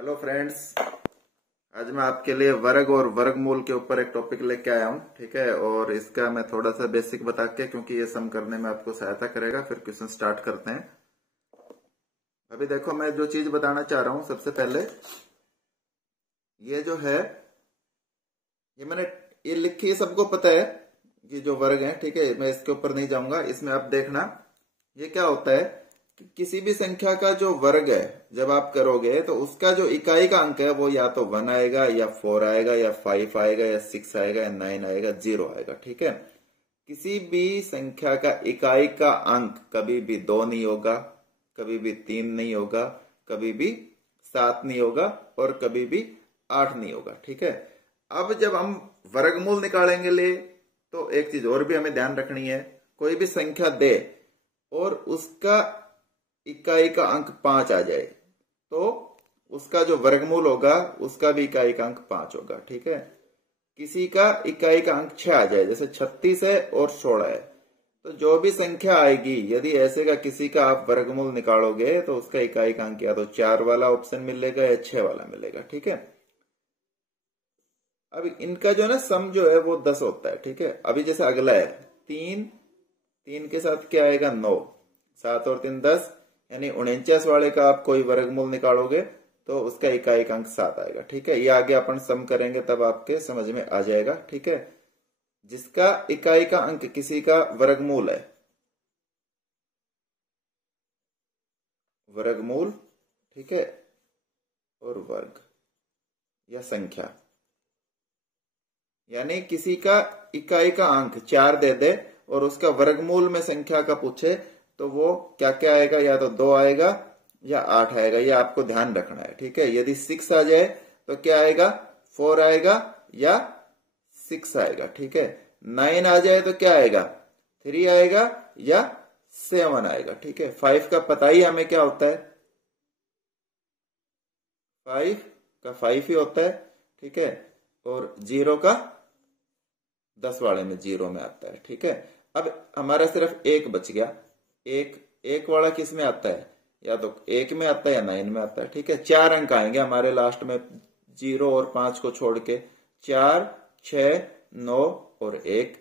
Hello friends, आज मैं आपके लिए वर्ग और वर्गमूल के ऊपर एक टॉपिक लेके आया हूँ। ठीक है, और इसका मैं थोड़ा सा बेसिक बता के, क्योंकि ये सम करने में आपको सहायता करेगा। फिर क्वेश्चन स्टार्ट करते हैं। अभी देखो, मैं जो चीज बताना चाह रहा हूँ, सबसे पहले ये जो है, ये मैंने ये लिखी, सबको पता है कि जो वर्ग है। ठीक है, मैं इसके ऊपर नहीं जाऊंगा। इसमें आप देखना ये क्या होता है कि किसी भी संख्या का जो वर्ग है जब आप करोगे तो उसका जो इकाई का अंक है वो या तो 1 आएगा या 4 आएगा या 5 आएगा या 6 आएगा या 9 आएगा, 0 आएगा। ठीक है, किसी भी संख्या का इकाई का अंक कभी भी 2 नहीं होगा, कभी भी 3 नहीं होगा, कभी भी 7 नहीं होगा और कभी भी 8 नहीं होगा। ठीक है, अब जब हम वर्गमूल निकालेंगे ले, तो एक चीज और भी हमें ध्यान रखनी है। कोई भी संख्या दे और उसका इकाई का अंक 5 आ जाए तो उसका जो वर्गमूल होगा उसका भी इकाई का अंक 5 होगा। ठीक है, किसी का इकाई का अंक 6 आ जाए, जैसे 36 है और 16 है, तो जो भी संख्या आएगी, यदि ऐसे का किसी का आप वर्गमूल निकालोगे तो उसका इकाई का अंक या तो 4 वाला ऑप्शन मिलेगा या 6 वाला मिलेगा। ठीक है, अब इनका जो है ना सम जो है वो 10 होता है। ठीक है, अभी जैसे अगला है 3 के साथ क्या आएगा 9, 7 और 3 10, यानी 49 वाले का आप कोई वर्गमूल निकालोगे तो उसका इकाई का अंक 7 आएगा। ठीक है, ये आगे अपन सम करेंगे तब आपके समझ में आ जाएगा। ठीक है, जिसका इकाई का अंक किसी का वर्गमूल है, वर्गमूल, ठीक है, और वर्ग या संख्या, यानी किसी का इकाई का अंक 4 दे दे और उसका वर्गमूल में संख्या का पूछे तो वो क्या क्या आएगा, या तो 2 आएगा या 8 आएगा, ये आपको ध्यान रखना है। ठीक है, यदि 6 आ जाए तो क्या आएगा, 4 आएगा या 6 आएगा। ठीक है, 9 आ जाए तो क्या आएगा, 3 आएगा या 7 आएगा। ठीक है, 5 का पता ही हमें क्या होता है, 5 का 5 ही होता है। ठीक है, और 0 का 10 वाले में 0 में आता है। ठीक है, अब हमारा सिर्फ एक बच गया। एक वाला किस में आता है, या तो 1 में आता है या 9 में आता है। ठीक है, 4 अंक आएंगे हमारे लास्ट में, 0 और 5 को छोड़ के 4, 6, 9 और 1।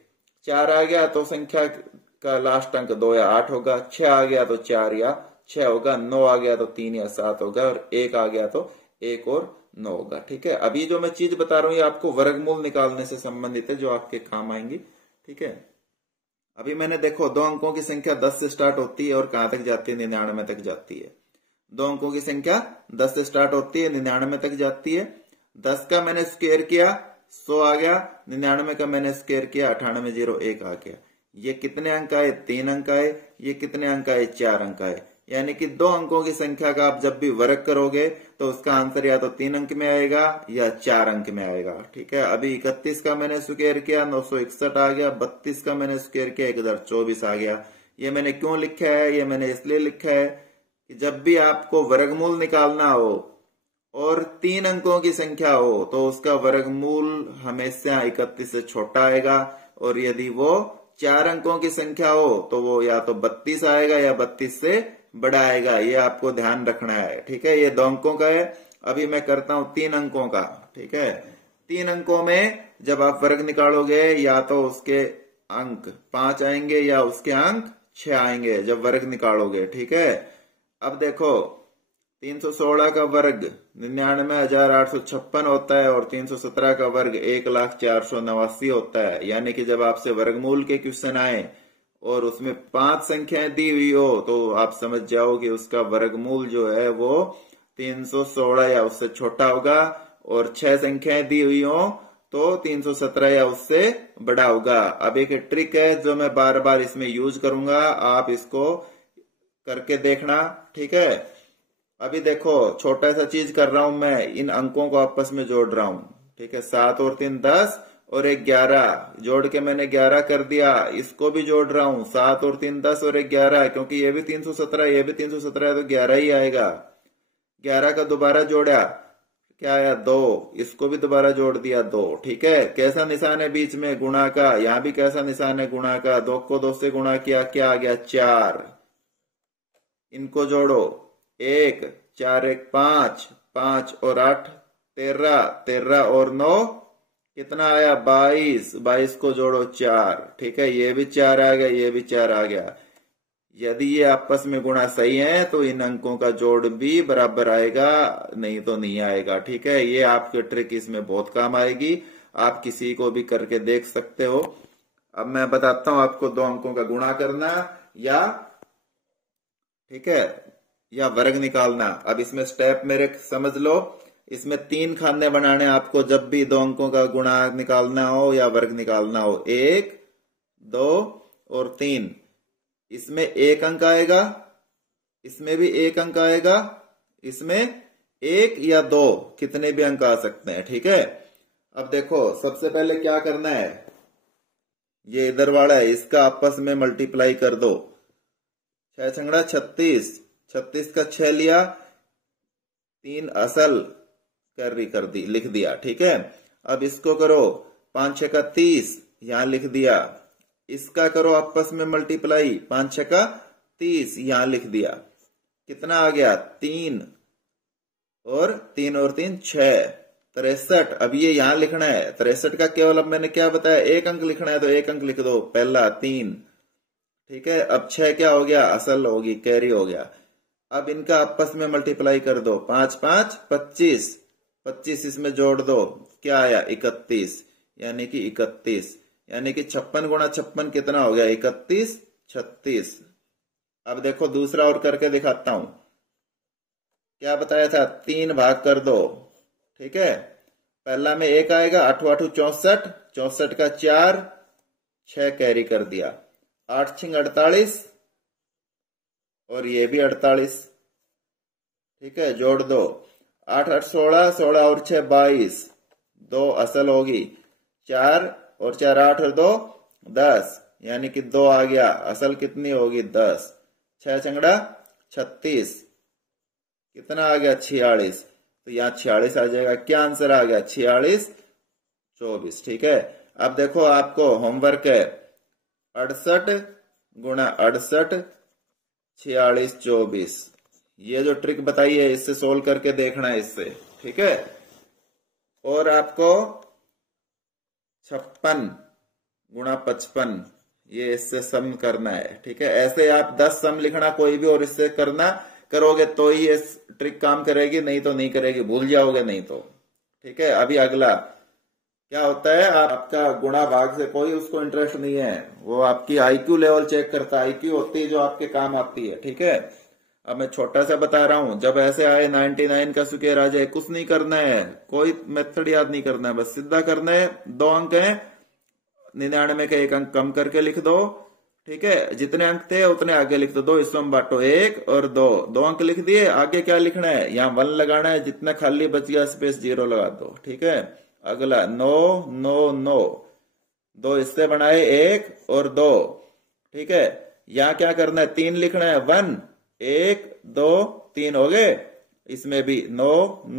4 आ गया तो संख्या का लास्ट अंक 2 या 8 होगा, 6 आ गया तो 4 या 6 होगा, 9 आ गया तो 3 या 7 होगा, और 1 आ गया तो 1 और 9 होगा। ठीक है, अभी जो मैं चीज बता रहा हूं ये आपको वर्गमूल निकालने से संबंधित है, जो आपके काम आएंगी। ठीक है, अभी मैंने देखो 2 अंकों की संख्या 10 से स्टार्ट होती है और कहां तक जाती है, 99 तक जाती है। 2 अंकों की संख्या 10 से स्टार्ट होती है, 99 तक जाती है। 10 का मैंने स्क्वायर किया, 100 आ गया। 99 का मैंने स्क्वायर किया, 98 0 1 आ गया। ये कितने अंक आए, 3 अंक आए। ये कितने अंक आए, 4 अंक आए। यानी कि 2 अंकों की संख्या का आप जब भी वर्ग करोगे तो उसका आंसर या तो 3 अंक में आएगा या 4 अंक में आएगा। ठीक है, अभी 31 का मैंने स्क्वायर किया, 961 आ गया। 32 का मैंने स्क्वायर किया, 1024 आ गया। ये मैंने क्यों लिखा है, ये मैंने इसलिए लिखा है कि जब भी आपको वर्गमूल निकालना हो और 3 अंकों की संख्या हो तो उसका वर्गमूल हमेशा 31 से छोटा आएगा, और यदि वो 4 अंकों की संख्या हो तो वो या तो 32 आएगा या 32 से बड़ा आएगा। ये आपको ध्यान रखना है। ठीक है, ये 2 अंकों का है। अभी मैं करता हूं 3 अंकों का। ठीक है, 3 अंकों में जब आप वर्ग निकालोगे या तो उसके अंक 5 आएंगे या उसके अंक 6 आएंगे जब वर्ग निकालोगे। ठीक है, अब देखो 316 का वर्ग 99,856 होता है और 317 का वर्ग 1,04,89 होता है। यानी कि जब आपसे वर्गमूल के क्वेश्चन आए और उसमें 5 संख्याएं दी हुई हो तो आप समझ जाओ कि उसका वर्गमूल जो है वो 316 या उससे छोटा होगा, और 6 संख्याएं दी हुई हो तो 317 या उससे बड़ा होगा। अब एक ट्रिक है जो मैं बार बार इसमें यूज करूंगा, आप इसको करके देखना। ठीक है, अभी देखो छोटा सा चीज कर रहा हूं मैं, इन अंकों को आपस में जोड़ रहा हूं। ठीक है, 7 और 3 10 और 1 11, जोड़ के मैंने 11 कर दिया। इसको भी जोड़ रहा हूं, 7 और 3 10 और 1 11, क्योंकि ये भी 317 ये भी 317 है तो 11 ही आएगा। 11 का दोबारा जोड़ा, क्या आया 2, इसको भी दोबारा जोड़ दिया 2। ठीक है, कैसा निशान है बीच में, गुणा का। यहां भी कैसा निशान है, गुणा का। 2 को 2 से गुणा किया, क्या आ गया 4। इनको जोड़ो, 1 4 1 5, 5 और 8 13, 13 और 9 कितना आया 22, 22 को जोड़ो 4, ठीक है, ये भी 4 आ गया, ये भी 4 आ गया। यदि ये आपस में गुणा सही है तो इन अंकों का जोड़ भी बराबर आएगा, नहीं तो नहीं आएगा, ठीक है। ये आपकी ट्रिक इसमें बहुत काम आएगी, आप किसी को भी करके देख सकते हो। अब मैं बताता हूं आपको 2 अंकों का गुणा करना या, ठीक है, या वर्ग निकालना। अब इसमें स्टेप मेरे समझ लो, इसमें 3 खाने बनाने आपको जब भी 2 अंकों का गुणा निकालना हो या वर्ग निकालना हो, 1, 2 और 3। इसमें 1 अंक आएगा, इसमें भी 1 अंक आएगा, इसमें 1 या 2 कितने भी अंक आ सकते हैं, ठीक है। अब देखो सबसे पहले क्या करना है, ये इधर वाला है, इसका आपस में मल्टीप्लाई कर दो। 6 छंगड़ा 36, 36 का 6 लिया, 3 असल कैरी कर दी, लिख दिया, ठीक है। अब इसको करो 5 6 का 30, यहां लिख दिया। इसका करो आपस में मल्टीप्लाई, 5 6 का 30, यहां लिख दिया। कितना आ गया 3 और 3 6, 63। अब ये यहां लिखना है 63 का, केवल अब मैंने क्या बताया 1 अंक लिखना है तो 1 अंक लिख दो, पहला 3, ठीक है। अब 6 क्या हो गया, असल होगी, कैरी हो गया। अब इनका आपस में मल्टीप्लाई कर दो, 5 5 25, 25 इसमें जोड़ दो, क्या आया 31, यानी कि 31, यानी कि 56 गुणा 56 कितना हो गया 31, 36। अब देखो दूसरा और करके दिखाता हूं, क्या बताया था 3 भाग कर दो, ठीक है। पहला में 1 आएगा, 8 8 64, 64 का 4, 6 कैरी कर दिया, 8 6 48 और ये भी 48, ठीक है, जोड़ दो, 8 8 16, 16 और 6 22, 2 असल होगी, 4 और 4 8 और 2 10, यानी कि 2 आ गया, असल कितनी होगी 10, 6 छंगड़ा 36, कितना आ गया 46, तो यहाँ 46 आ जाएगा। क्या आंसर आ गया 46 24, ठीक है। अब देखो आपको होमवर्क है 68 गुणा 68 46 24, ये जो ट्रिक बताई है इससे सोल्व करके देखना है इससे, ठीक है। और आपको 56 गुणा 55, ये इससे सम करना है, ठीक है। ऐसे आप 10 सम लिखना कोई भी और इससे करना, करोगे तो ही ये ट्रिक काम करेगी, नहीं तो नहीं करेगी, भूल जाओगे नहीं तो, ठीक है। अभी अगला क्या होता है, आपका गुणा भाग से कोई उसको इंटरेस्ट नहीं है, वो आपकी आईक्यू लेवल चेक करता है, आईक्यू होती है जो आपके काम आती है, ठीक है। अब मैं छोटा सा बता रहा हूं, जब ऐसे आए 99 का स्क्वायर आ जाए, कुछ नहीं करना है, कोई मेथड याद नहीं करना है, बस सीधा करना है। 2 अंक है, 99 का 1 अंक कम करके लिख दो, ठीक है। जितने अंक थे उतने आगे लिख दो, 2 हिस्सों में बांटो, 1 और 2, 2 अंक लिख दिए। आगे क्या लिखना है, यहाँ 1 लगाना है, जितना खाली बच गया स्पेस 0 लगा दो, ठीक है। अगला 9 9 9, 2 हिस्से बनाए, 1 और 2, ठीक है। यहाँ क्या करना है 3 लिखना है, 1 1 2 3 हो गए। इसमें भी 9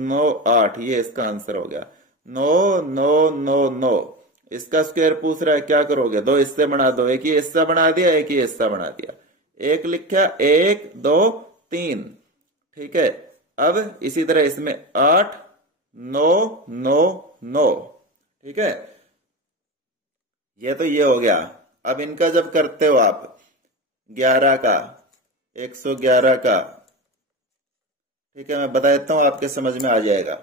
9 8, ये इसका आंसर हो गया 9 9 9 9। इसका स्क्वायर पूछ रहा है, क्या करोगे 2 हिस्से बना दो, एक ही हिस्सा बना दिया, एक ही हिस्सा बना दिया, 1 लिखा 1 2 3, ठीक है। अब इसी तरह इसमें 8 9 9 9, ठीक है। ये तो ये हो गया। अब इनका जब करते हो आप 11 का 111 का, ठीक है, मैं बता देता हूं, आपके समझ में आ जाएगा।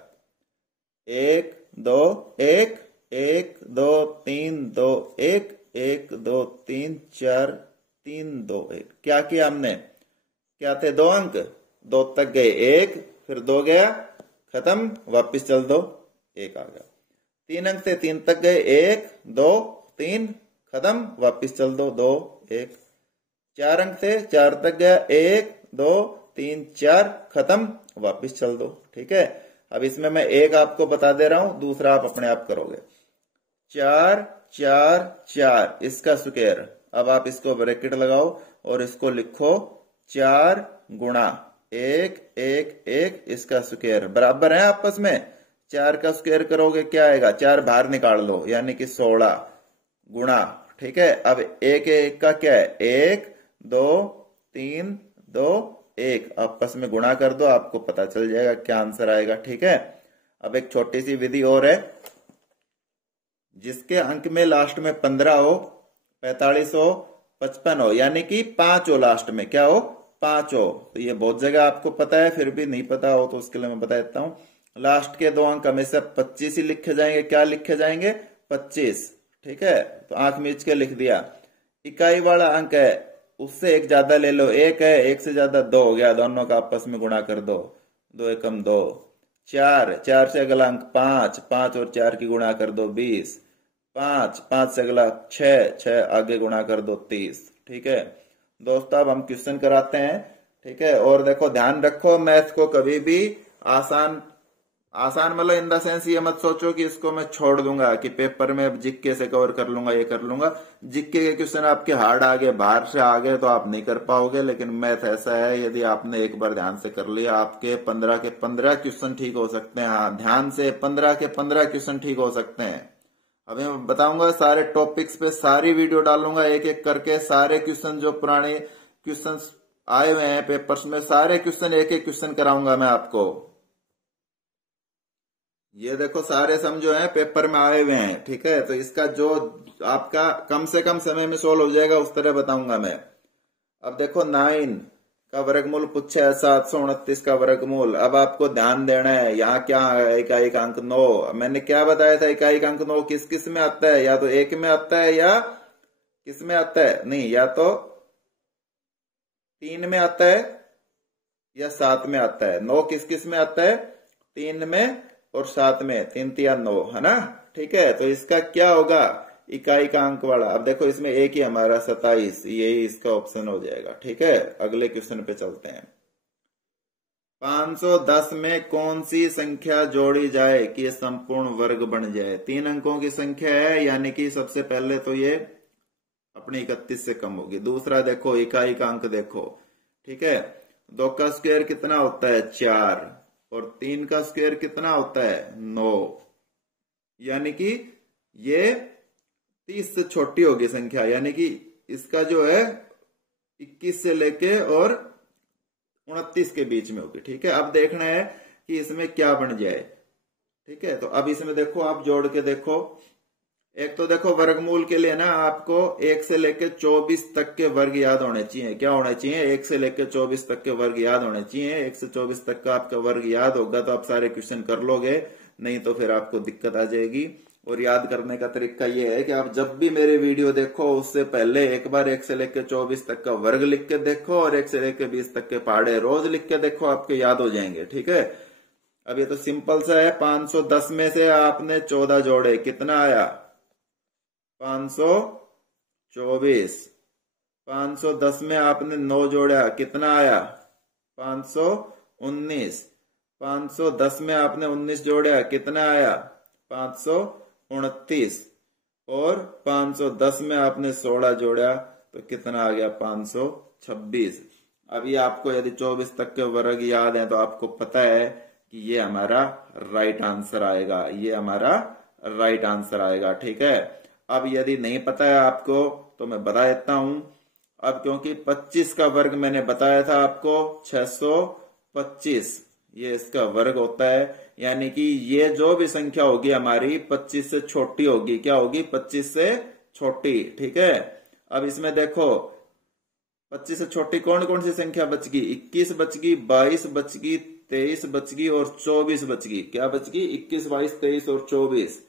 1 2 1 1 2 3 2 1 1 2 3 4 3 2 1। क्या किया हमने, क्या थे 2 अंक, 2 तक गए, 1 फिर 2 गया, खत्म, वापिस चल दो, 1 आ गया। 3 अंक थे, 3 तक गए, 1 2 3 खत्म, वापिस चल दो, 2 1। 4 अंक थे, 4 तक गया, 1 2 3 4 खत्म, वापिस चल दो, ठीक है। अब इसमें मैं एक आपको बता दे रहा हूं, दूसरा आप अपने आप करोगे। 4 4 4 इसका स्क्वायर, अब आप इसको ब्रैकेट लगाओ और इसको लिखो 4 गुणा 1 1 1 इसका स्क्वायर, बराबर है आपस में। 4 का स्क्वायर करोगे क्या आएगा, 4 बाहर निकाल लो, यानी कि 16 गुणा, ठीक है। अब 1 1 का क्या है, 1 2 3 2 1 आपस में गुणा कर दो, आपको पता चल जाएगा क्या आंसर आएगा। ठीक है, अब एक छोटी सी विधि और है, जिसके अंक में लास्ट में 15 हो, 45 हो, 55 हो, यानी कि 5 हो लास्ट में, क्या हो 5 हो। तो ये बहुत जगह आपको पता है, फिर भी नहीं पता हो तो उसके लिए मैं बता देता हूं। लास्ट के 2 अंक हमेशा 25 ही लिखे जाएंगे। क्या लिखे जाएंगे? 25। ठीक है, तो आंख मीच के लिख दिया। इकाई वाला अंक है, उससे एक ज्यादा ले लो, 1 है, 1 से ज्यादा 2 हो गया, दोनों का आपस में गुणा कर दो, 2 एकम 2। 4 से अगला अंक 5 और 4 की गुणा कर दो 20। 5 से अगला 6 आगे गुणा कर दो 30। ठीक है दोस्तों, अब हम क्वेश्चन कराते हैं। ठीक है, और देखो ध्यान रखो, मैथ को कभी भी आसान मतलब इन द सेंस ये मत सोचो कि इसको मैं छोड़ दूंगा, कि पेपर में जिक्के से कवर कर लूंगा, ये कर लूंगा। जिक्के के क्वेश्चन आपके हार्ड आ गए, बाहर से आ गए तो आप नहीं कर पाओगे, लेकिन मैथ ऐसा है, यदि आपने एक बार ध्यान से कर लिया, आपके 15 के 15 क्वेश्चन ठीक हो सकते हैं। हाँ, ध्यान से 15 के 15 क्वेश्चन ठीक हो सकते हैं। अभी मैं बताऊंगा सारे टॉपिक्स पे, सारी वीडियो डालूंगा एक एक करके, सारे क्वेश्चन जो पुराने क्वेश्चन आए हुए हैं पेपर्स में, सारे क्वेश्चन एक एक क्वेश्चन कराऊंगा मैं आपको। ये देखो सारे सम जो है पेपर में आए हुए हैं। ठीक है, तो इसका जो आपका कम से कम समय में सोल्व हो जाएगा उस तरह बताऊंगा मैं। अब देखो 9 का वर्गमूल पूछा है, 729 का वर्गमूल। अब आपको ध्यान देना है, यहाँ क्या है, इकाई का अंक 9। मैंने क्या बताया था, इकाई का अंक 9 किस किस में आता है? या तो 1 में आता है, या किस में आता है, नहीं, या तो 3 में आता है या 7 में आता है। 9 किस किस में आता है? 3 में और 7 में, 3 3 9, है ना। ठीक है, तो इसका क्या होगा, इकाई का अंक वाला। अब देखो इसमें एक ही हमारा 27, यही इसका ऑप्शन हो जाएगा। ठीक है, अगले क्वेश्चन पे चलते हैं। 510 में कौन सी संख्या जोड़ी जाए कि ये संपूर्ण वर्ग बन जाए? 3 अंकों की संख्या है, यानी कि सबसे पहले तो ये अपनी 31 से कम होगी। दूसरा देखो इकाई का अंक देखो। ठीक है, 2 का स्क्वायर कितना होता है? 4, और 3 का स्क्वायर कितना होता है? 9, यानी कि ये 30 से छोटी होगी संख्या, यानी कि इसका जो है 21 से लेके और 29 के बीच में होगी। ठीक है, अब देखना है कि इसमें क्या बन जाए। ठीक है, तो अब इसमें देखो, आप जोड़ के देखो। एक तो देखो वर्गमूल के लिए ना आपको 1 से लेके 24 तक के वर्ग याद होने चाहिए। क्या होने चाहिए? 1 से लेके 24 तक के वर्ग याद होने चाहिए। 1 से 24 तक का आपका वर्ग याद होगा तो आप सारे क्वेश्चन कर लोगे, नहीं तो फिर आपको दिक्कत आ जाएगी। और याद करने का तरीका ये है कि आप जब भी मेरे वीडियो देखो उससे पहले एक बार 1 से लेके 24 तक का वर्ग लिख के देखो, और 1 से लेके 20 तक के पहाड़े रोज लिख के देखो, आपके याद हो जाएंगे। ठीक है, अब ये तो सिंपल सा है। 510 में से आपने 14 जोड़े, कितना आया? 524। 510 में आपने 9 जोड़ा, कितना आया? 519। 510 में आपने 19 जोड़ा, कितना आया? 529। और 510 में आपने 16 जोड़ा तो कितना आ गया? 526। अभी आपको यदि 24 तक के वर्ग याद है तो आपको पता है कि ये हमारा राइट आंसर आएगा, ये हमारा राइट आंसर आएगा। ठीक है, अब यदि नहीं पता है आपको तो मैं बता देता हूं। अब क्योंकि 25 का वर्ग मैंने बताया था आपको, 625 ये इसका वर्ग होता है, यानी कि ये जो भी संख्या होगी हमारी 25 से छोटी होगी। क्या होगी? 25 से छोटी। ठीक है, अब इसमें देखो 25 से छोटी कौन कौन सी संख्या बच गई? 21 बच गई, 22 बच गई, 23 बच गई और 24 बच गई। क्या बच गई? 21, 22, 23 और 24।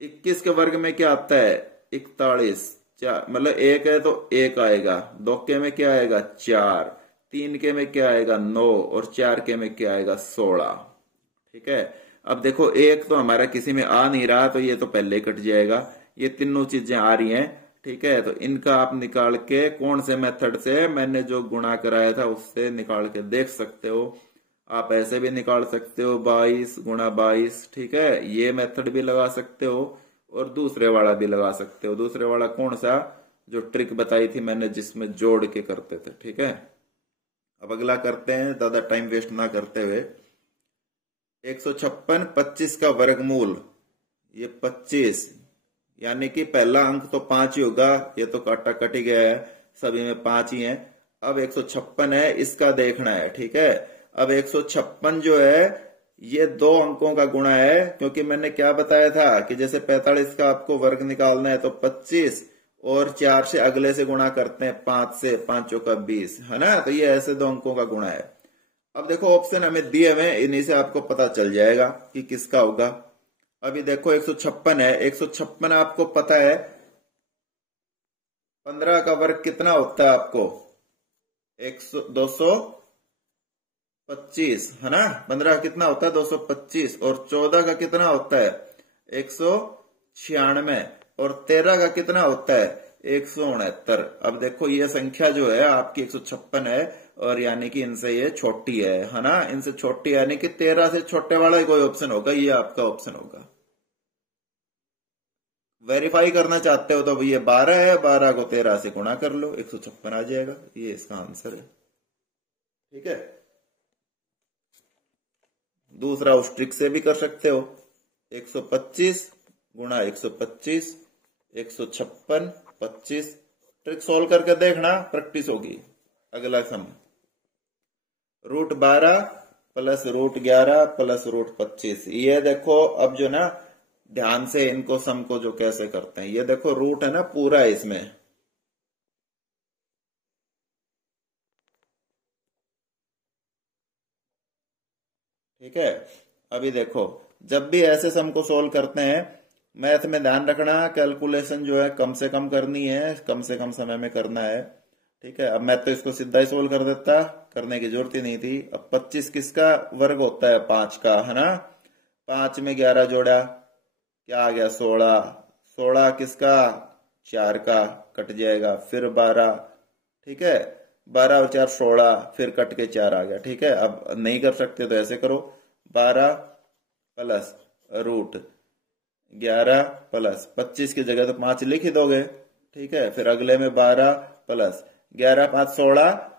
21 के वर्ग में क्या आता है? 41। मतलब 1 है तो 1 आएगा, 2 के में क्या आएगा? 4, 3 के में क्या आएगा? 9 और 4 के में क्या आएगा? 16। ठीक है, अब देखो 1 तो हमारा किसी में आ नहीं रहा, तो ये तो पहले कट जाएगा। ये तीनों चीजें आ रही हैं। ठीक है, तो इनका आप निकाल के कौन से मेथड से, मैंने जो गुणा कराया था उससे निकाल के देख सकते हो। आप ऐसे भी निकाल सकते हो, 22 गुणा 22। ठीक है, ये मेथड भी लगा सकते हो और दूसरे वाला भी लगा सकते हो। दूसरे वाला कौन सा? जो ट्रिक बताई थी मैंने, जिसमें जोड़ के करते थे। ठीक है, अब अगला करते हैं ज्यादा टाइम वेस्ट ना करते हुए। 156 25 का वर्गमूल, ये 25, यानी कि पहला अंक तो 5 ही होगा, ये तो काटा कट ही गया है, सभी में 5 ही है। अब 156 है, इसका देखना है, ठीक है। अब 156 जो है ये 2 अंकों का गुणा है, क्योंकि मैंने क्या बताया था कि जैसे 45 का आपको वर्ग निकालना है तो 25 और 4 से अगले से गुणा करते हैं 5 से, 5 का 20, है ना। तो ये ऐसे 2 अंकों का गुणा है। अब देखो ऑप्शन हमें दिए हुए, इन्हीं से आपको पता चल जाएगा कि किसका होगा। अभी देखो 156 है, 156 आपको पता है 15 का वर्ग कितना होता है आपको 225, है ना। 15 का कितना होता है 225, और 14 का कितना होता है 196, और 13 का कितना होता है 169। अब देखो ये संख्या जो है आपकी 156 है, और यानी कि इनसे ये छोटी है ना। इनसे छोटी यानी कि 13 से छोटे वाला ही कोई ऑप्शन होगा, ये आपका ऑप्शन होगा। वेरीफाई करना चाहते हो तो ये 12 है, 12 को 13 से गुणा कर लो, 156 आ जाएगा। ये इसका आंसर है, ठीक है। दूसरा उस ट्रिक से भी कर सकते हो, 125 गुणा 125, 156, 25। ट्रिक सोल्व करके देखना, प्रैक्टिस होगी। अगला सम √12 प्लस √11 प्लस √25। ये देखो अब जो ना ध्यान से इनको सम को जो कैसे करते हैं, ये देखो रूट है ना पूरा है इसमें, ठीक है। अभी देखो जब भी ऐसे सम को सोल्व करते हैं, मैथ में ध्यान रखना कैलकुलेशन जो है कम से कम करनी है, कम से कम समय में करना है, ठीक है। अब मैं तो इसको सीधा ही सोल्व कर देता, करने की जरूरत ही नहीं थी। अब 25 किसका वर्ग होता है 5 का, है ना। 5 में 11 जोड़ा, क्या आ गया 16, 16 किसका 4 का, कट जाएगा, फिर 12, ठीक है, 12 और 4 16, फिर कट के 4 आ गया, ठीक है। अब नहीं कर सकते तो ऐसे करो, 12 प्लस √11 प्लस 25 की जगह तो 5 लिख ही दोगे, ठीक है। फिर अगले में 12 प्लस 11, 5 16,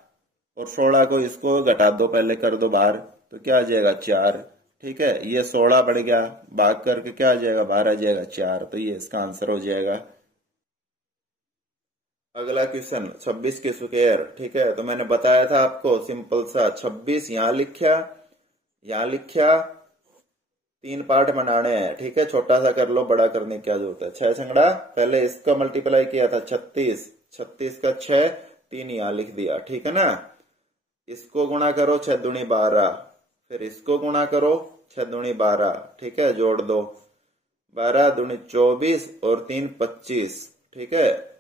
और 16 को इसको घटा दो, पहले कर दो बाहर, तो क्या आ जाएगा 4, ठीक है। ये 16 बढ़ गया, भाग करके क्या आ जाएगा 12 आ जाएगा 4, तो ये इसका आंसर हो जाएगा। अगला क्वेश्चन 26 के स्क्वायर, ठीक है। तो मैंने बताया था आपको सिंपल सा 26 यहां लिखा, यहां लिखा, 3 पार्ट बनाने हैं, ठीक है। छोटा सा कर लो, बड़ा करने की क्या जरूरत है। 6 छंगड़ा, पहले इसका मल्टीप्लाई किया था 36, 36 का 6, 3 यहां लिख दिया, ठीक है ना। इसको गुणा करो 6 दूनी 12, फिर इसको गुणा करो 6 दूनी 12, ठीक है, जोड़ दो 12 दूनी 24 और 3 25, ठीक है।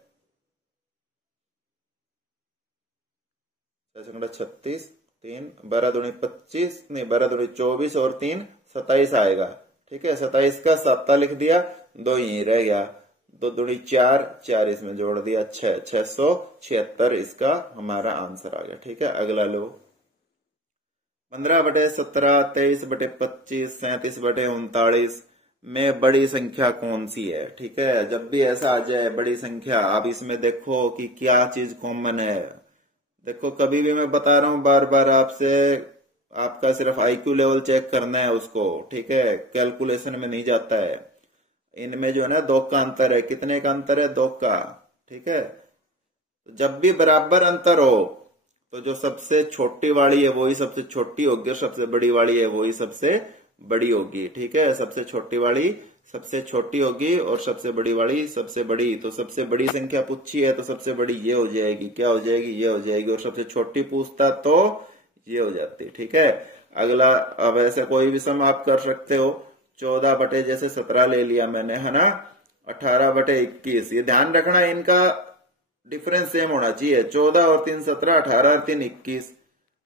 36, 3 12 दूनी 25, नहीं 12 दूनी 24 और 3 27 आएगा, ठीक है। 27 का 7 लिख दिया, 2 यहीं रह गया, 2 दूनी 4, 4 इसमें जोड़ दिया 6, 676 इसका हमारा आंसर आ गया, ठीक है। अगला लो 15/17, 23/25, 37/39 में बड़ी संख्या कौन सी है, ठीक है। जब भी ऐसा आ जाए बड़ी संख्या, अब इसमें देखो कि क्या चीज कॉमन है। देखो कभी भी मैं बता रहा हूं बार बार आपसे, आपका सिर्फ IQ लेवल चेक करना है उसको, ठीक है, कैलकुलेशन में नहीं जाता है। इनमें जो है ना 2 का अंतर है, कितने का अंतर है 2 का, ठीक है। तो जब भी बराबर अंतर हो तो जो सबसे छोटी वाली है वही सबसे छोटी होगी, और सबसे बड़ी वाली है वही सबसे बड़ी होगी, ठीक है। सबसे छोटी वाली सबसे छोटी होगी और सबसे बड़ी वाली सबसे बड़ी। तो सबसे बड़ी संख्या पूछी है तो सबसे बड़ी ये हो जाएगी, क्या हो जाएगी ये हो जाएगी, और सबसे छोटी पूछता तो ये हो जाती, ठीक है। अगला, अब ऐसे कोई भी सम आप कर सकते हो, 14/17 ले लिया मैंने, है ना, 18/21। ये ध्यान रखना इनका डिफरेंस सेम होना चाहिए, 14 और 3 17, 18 और 3 21,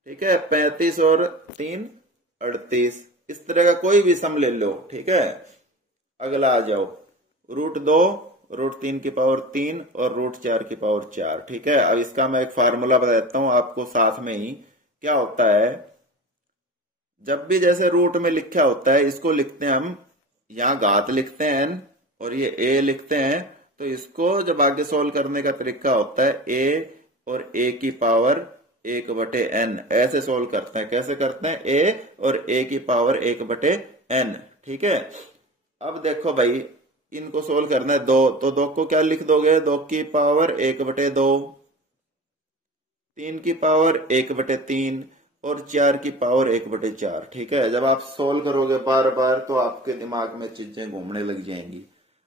ठीक है। 35 और 3 38, इस तरह का कोई भी सम ले लो, ठीक है। अगला आ जाओ, √2, √3 की पावर 3 और √4 की पावर 4, ठीक है। अब इसका मैं एक फार्मूला बता देता हूं आपको साथ में ही। क्या होता है, जब भी जैसे रूट में लिखा होता है इसको लिखते हैं हम, यहां घात लिखते हैं n और ये a लिखते हैं, तो इसको जब आगे सोल्व करने का तरीका होता है a और a की पावर 1/n, ऐसे सोल्व करते हैं। कैसे करते हैं, a और a की पावर 1/n, ठीक है। अब देखो भाई इनको सोल्व करना है 2, तो 2 को क्या लिख दोगे, 2 की पावर 1/2, 3 की पावर 1/3 और 4 की पावर 1/4। ठीक है, जब आप सोल्व करोगे बार बार तो आपके दिमाग में चीजें घूमने लग जाएंगी।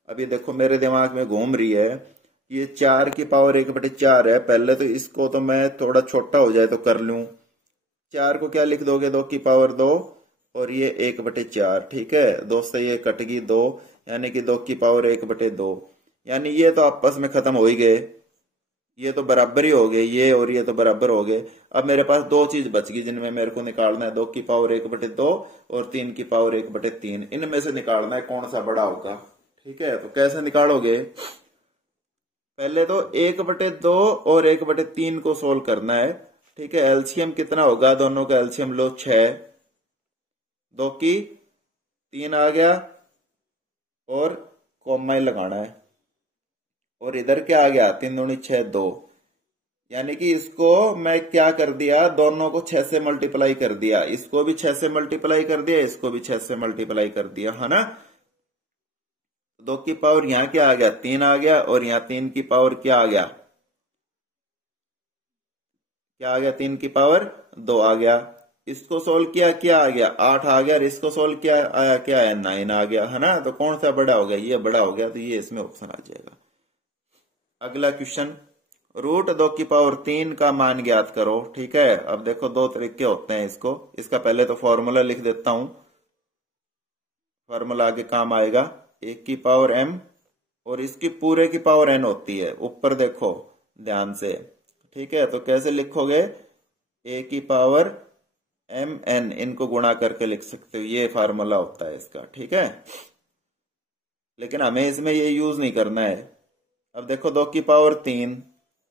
अभी देखो मेरे दिमाग में घूम रही है, ये 4 की पावर 1/4 है। पहले तो इसको तो मैं थोड़ा छोटा हो जाए तो कर लूं। 4 को क्या लिख दोगे, 2 की पावर 2 और ये 1/4। ठीक है, 2 से ये कट गई 2, यानी कि 2 की पावर 1/2, यानी ये तो आपस में खत्म हो ही गए, ये तो बराबर ही हो गए, ये और ये तो बराबर हो गए। अब मेरे पास दो चीज बच गई जिनमें मेरे को निकालना है, 2 की पावर 1/2 और 3 की पावर 1/3। इनमें से निकालना है कौन सा बड़ा होगा। ठीक है, तो कैसे निकालोगे, पहले तो 1/2 और 1/3 को सोल्व करना है। ठीक है, एलसीएम कितना होगा, दोनों का एलसीएम लो 6, 2 की 3 आ गया और कॉमा ही लगाना है, और इधर क्या आ गया, 3 दूनी 6 2, यानी कि इसको मैं क्या कर दिया, दोनों को 6 से मल्टीप्लाई कर दिया, इसको भी 6 से मल्टीप्लाई कर दिया, इसको भी 6 से मल्टीप्लाई कर दिया, है ना। 2 की पावर यहां क्या आ गया, 3 आ गया, और यहां 3 की पावर क्या आ गया, 3 की पावर 2 आ गया। इसको सोल्व किया, क्या आ गया, 8 आ गया, और इसको सोल्व किया आया, क्या है, 9 आ गया, है ना। तो कौन सा बड़ा हो गया, ये बड़ा हो गया, तो ये इसमें ऑप्शन आ जाएगा। अगला क्वेश्चन, √2 की पावर 3 का मान ज्ञात करो। ठीक है, अब देखो दो तरीके होते हैं इसको, इसका पहले तो फॉर्मूला लिख देता हूं, फॉर्मूला आगे काम आएगा। 1 की पावर m और इसकी पूरे की पावर n होती है, ऊपर देखो ध्यान से। ठीक है, तो कैसे लिखोगे, a की पावर mn, इनको गुणा करके लिख सकते हो, ये फार्मूला होता है इसका। ठीक है, लेकिन हमें इसमें ये यूज नहीं करना है। अब देखो 2 की पावर 3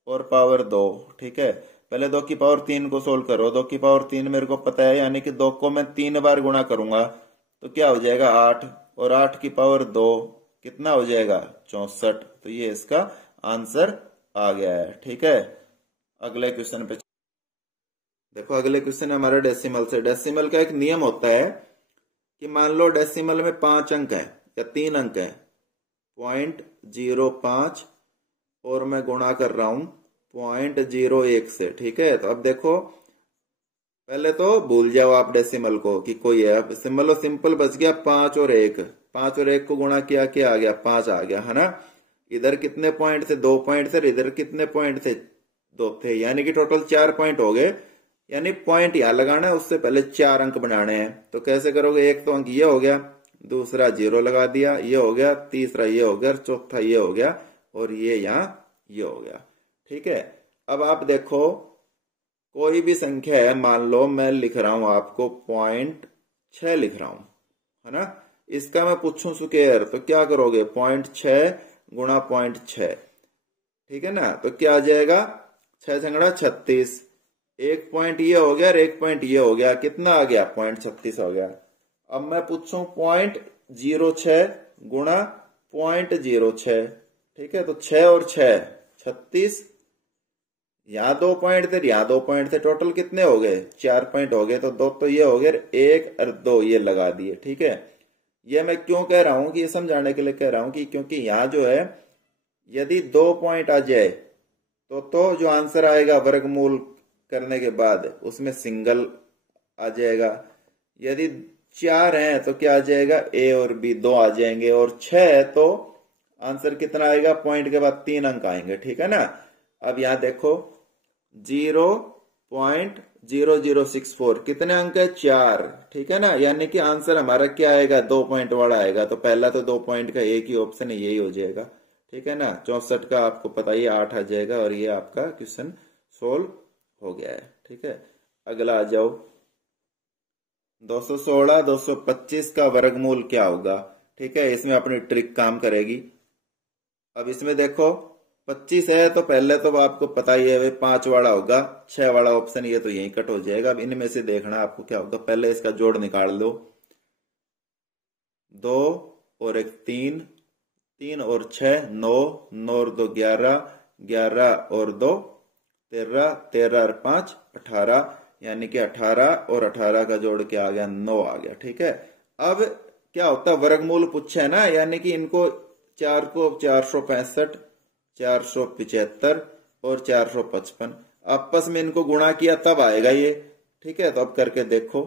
और पावर 2। ठीक है, पहले 2 की पावर 3 को सोल्व करो, 2 की पावर 3 मेरे को पता है, यानी कि 2 को मैं 3 बार गुणा करूंगा तो क्या हो जाएगा 8, और 8 की पावर 2 कितना हो जाएगा 64। तो ये इसका आंसर आ गया है। ठीक है, अगले क्वेश्चन पे देखो, अगले क्वेश्चन हमारा डेसिमल से। डेसिमल का एक नियम होता है कि मान लो डेसिमल में 5 अंक है या 3 अंक है, 0.05 और मैं गुणा कर रहा हूं 0.01 से। ठीक है, तो अब देखो पहले तो भूल जाओ आप डेसिमल को कि कोई है, अब सिंबल सिंपल बच गया 5 और 1, 5 और 1 को गुणा किया, क्या आ गया, 5 आ गया, है ना। इधर कितने पॉइंट थे, 2 पॉइंट थे, इधर कितने पॉइंट थे, 2 थे, यानी कि टोटल 4 पॉइंट हो गए। यानी पॉइंट यहां लगाना है, उससे पहले 4 अंक बनाने हैं। तो कैसे करोगे, एक तो अंक ये हो गया, दूसरा 0 लगा दिया, ये हो गया, तीसरा ये हो गया, चौथा ये हो गया, और ये यहां ये हो गया। ठीक है, अब आप देखो कोई भी संख्या है, मान लो मैं लिख रहा हूं आपको 0.6 लिख रहा हूं, है ना। इसका मैं पूछूं स्क्वायर, तो क्या करोगे, 0.6 गुणा 0.6। ठीक है ना, तो क्या आ जाएगा, 6 छंगड़ा 36, एक पॉइंट ये हो गया और एक पॉइंट ये हो गया, कितना आ गया, 0.36 हो गया। अब मैं पूछूं 0.06 गुणा 0.06। ठीक है, तो 6 और 6 36, यहां 2 पॉइंट थे, यहां 2 पॉइंट थे, टोटल कितने हो गए, 4 पॉइंट हो गए। तो 2 तो ये हो गए, 1 और 2 ये लगा दिए। ठीक है, ये मैं क्यों कह रहा हूं कि ये समझाने के लिए कह रहा हूं कि क्योंकि यहां जो है यदि 2 पॉइंट आ जाए तो जो आंसर आएगा वर्गमूल करने के बाद उसमें सिंगल आ जाएगा। यदि 4 हैं तो क्या आ जाएगा, ए और बी 2 आ जाएंगे, और 6 है तो आंसर कितना आएगा, पॉइंट के बाद 3 अंक आएंगे। ठीक है ना। अब यहां देखो 0.0064 कितने अंक है, 4। ठीक है ना, यानी कि आंसर हमारा क्या आएगा, 2 पॉइंट वाला आएगा। तो पहला तो 2 पॉइंट का एक ही ऑप्शन है, यही हो जाएगा। ठीक है ना, 64 का आपको पता ही 8 आ जाएगा, और ये आपका क्वेश्चन सोल्व हो गया है। ठीक है, अगला आ जाओ, 216 225 का वर्गमूल क्या होगा। ठीक है, इसमें अपनी ट्रिक काम करेगी। अब इसमें देखो 25 है तो पहले तो आपको पता ही है 5 वाला होगा, 6 वाला ऑप्शन ये तो यही कट हो जाएगा। अब इनमें से देखना आपको क्या होगा, पहले इसका जोड़ निकाल लो, 2 और 1 3, 3 और 6 9, 9 और 2 11, 11 और 2 13, 13 और 5 18, यानी कि 18 और 18 का जोड़ क्या आ गया, 9 आ गया। ठीक है, अब क्या होता है, वर्गमूल पूछा है ना, यानी कि इनको 4 को 465, 475 और 455, आपस में इनको गुणा किया तब आएगा ये, ठीक है। तो अब करके देखो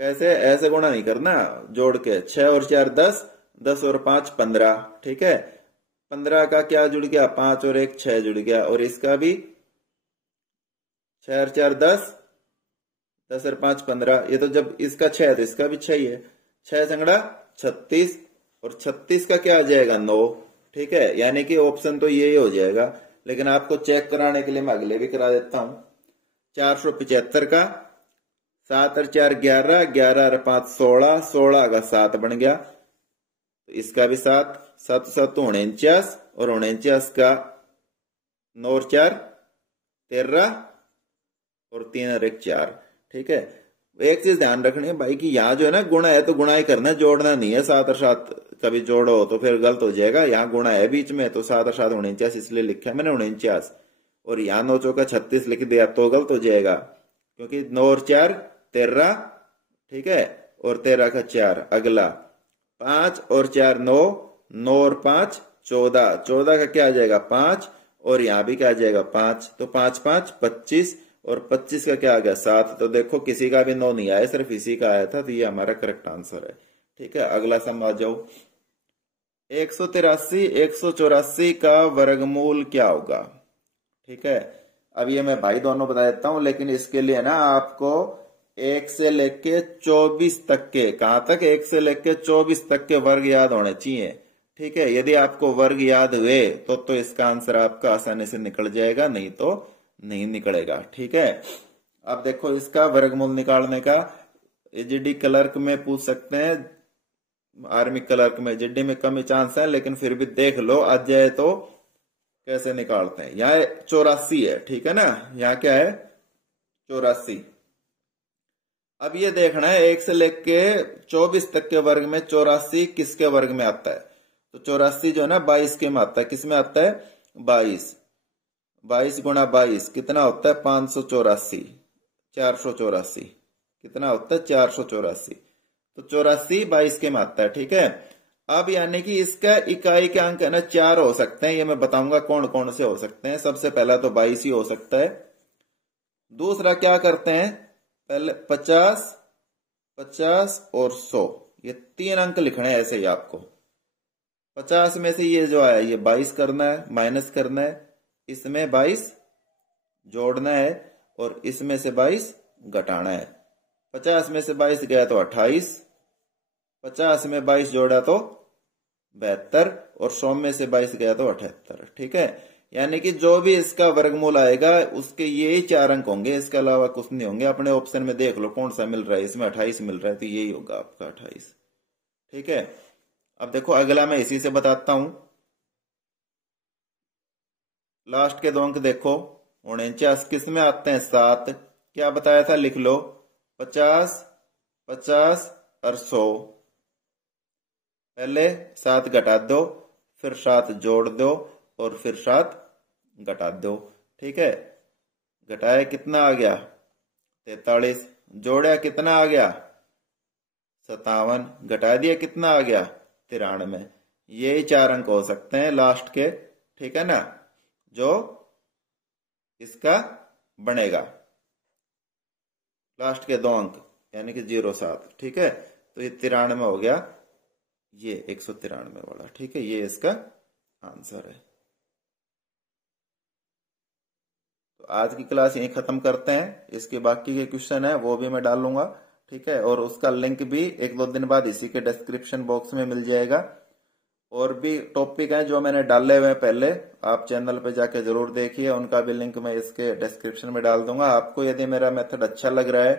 कैसे, ऐसे गुणा नहीं करना जोड़ के, 6 और 4 10, 10 और 5 15, ठीक है। 15 का क्या जुड़ गया, 5 और 1 6 जुड़ गया, और इसका भी 6 और 4 10, 10 और 5 15, ये तो जब इसका 6 है तो इसका भी 6 ही है, 6 संगड़ा 36, और 36 का क्या आ जाएगा 9, ठीक है। यानी कि ऑप्शन तो यही हो जाएगा, लेकिन आपको चेक कराने के लिए मैं अगले भी करा देता हूं। 475 का 7 और 4 11, 11 और 5 16, 16 का 7 बन गया, तो इसका भी 7, 7 7 49, और 49 का 9 और 4 13, और 3 और 1 4, ठीक है। एक चीज ध्यान रखनी है भाई कि यहाँ जो है ना गुणा है तो गुणा ही करना है, जोड़ना नहीं है। 7 और 7 कभी जोड़ो तो फिर गलत हो जाएगा, यहाँ गुणा है बीच में, तो 7 और 7 49 इसलिए लिखा है मैंने 49, और यहाँ 9 चौका 36 लिख दिया तो गलत हो जाएगा, क्योंकि 9 और 4 13, ठीक है, और 13 का 4। अगला 5 और 4 9, 9 और 5 14, 14 का क्या आ जाएगा 5, और यहाँ भी क्या आ जाएगा 5, तो 5 5 25, और 25 का क्या आ गया 7। तो देखो किसी का भी 9 नहीं आया, सिर्फ इसी का आया था, तो ये हमारा करेक्ट आंसर है, ठीक है। अगला सम आ जाओ, 183 184 का वर्गमूल क्या होगा, ठीक है। अब ये मैं भाई दोनों बता देता हूं, लेकिन इसके लिए ना आपको 1 से लेके 24 तक के, कहां तक, 1 से लेके 24 तक के वर्ग याद होने चाहिए, ठीक है। यदि आपको वर्ग याद हुए तो इसका आंसर आपका आसानी से निकल जाएगा, नहीं तो नहीं निकलेगा, ठीक है। अब देखो इसका वर्गमूल निकालने का जीडी क्लर्क में पूछ सकते हैं, आर्मी क्लर्क में, जीडी में कम चांस है, लेकिन फिर भी देख लो आ जाए तो कैसे निकालते हैं। यहाँ 84 है, ठीक है ना, यहाँ क्या है 84। अब ये देखना है 1 से लेके 24 तक के वर्ग में 84 किसके वर्ग में आता है, तो 84 जो है ना 22 के में आता है, किस में आता है 22, 22 गुणा 22 कितना होता है 584, 484 कितना होता है 484, तो 84 22 के में आता है, ठीक है। अब यानी कि इसका इकाई के अंक है ना 4 हो सकते हैं, ये मैं बताऊंगा कौन कौन से हो सकते हैं। सबसे पहला तो 22 ही हो सकता है। दूसरा क्या करते हैं, पहले 50 50 और 100, ये 3 अंक लिखने हैं ऐसे ही आपको। 50 में से ये जो आया ये 22 करना है, माइनस करना है, इसमें 22 जोड़ना है, और इसमें से 22 घटाना है। 50 में से 22 गया तो 28, 50 में 22 जोड़ा तो 72, और 100 में से 22 गया तो 78, ठीक है। यानी कि जो भी इसका वर्गमूल आएगा उसके यही 4 अंक होंगे, इसके अलावा कुछ नहीं होंगे। अपने ऑप्शन में देख लो कौन सा मिल रहा है, इसमें 28 मिल रहा है, तो यही होगा आपका 28, ठीक है। अब देखो अगला मैं इसी से बताता हूं, लास्ट के 2 अंक देखो, 49 किस में आते हैं 7, क्या बताया था लिख लो, 50 50 और 100, पहले 7 घटा दो, फिर 7 जोड़ दो, और फिर 7 घटा दो, ठीक है। घटाया कितना आ गया 43, जोड़ा कितना आ गया 57, घटा दिया कितना आ गया 93। यही 4 अंक हो सकते हैं लास्ट के, ठीक है ना, जो इसका बनेगा लास्ट के 2 अंक यानी कि 07, ठीक है। तो ये 93 हो गया, ये 193 वाला, ठीक है, ये इसका आंसर है। तो आज की क्लास यहीं खत्म करते हैं, इसके बाकी के क्वेश्चन है वो भी मैं डाल लूंगा, ठीक है, और उसका लिंक भी 1-2 दिन बाद इसी के डिस्क्रिप्शन बॉक्स में मिल जाएगा। और भी टॉपिक हैं जो मैंने डाले हुए हैं पहले, आप चैनल पे जाके जरूर देखिए, उनका भी लिंक मैं इसके डिस्क्रिप्शन में डाल दूंगा। आपको यदि मेरा मेथड अच्छा लग रहा है,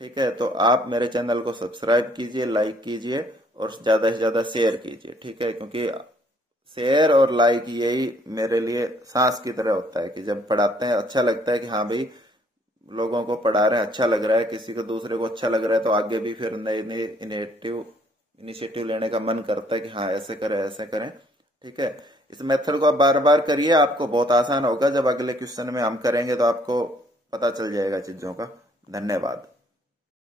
ठीक है, तो आप मेरे चैनल को सब्सक्राइब कीजिए, लाइक कीजिए, और ज्यादा से ज्यादा शेयर कीजिए, ठीक है, क्योंकि शेयर और लाइक यही मेरे लिए सांस की तरह होता है कि जब पढ़ाते हैं अच्छा लगता है कि हाँ भाई लोगों को पढ़ा रहे हैं, अच्छा लग रहा है, किसी को दूसरे को अच्छा लग रहा है, तो आगे भी फिर नए नए इनिशिएटिव लेने का मन करता है कि हाँ ऐसे करें ऐसे करें, ठीक है। इस मेथड को आप बार बार करिए, आपको बहुत आसान होगा। जब अगले क्वेश्चन में हम करेंगे तो आपको पता चल जाएगा चीजों का। धन्यवाद।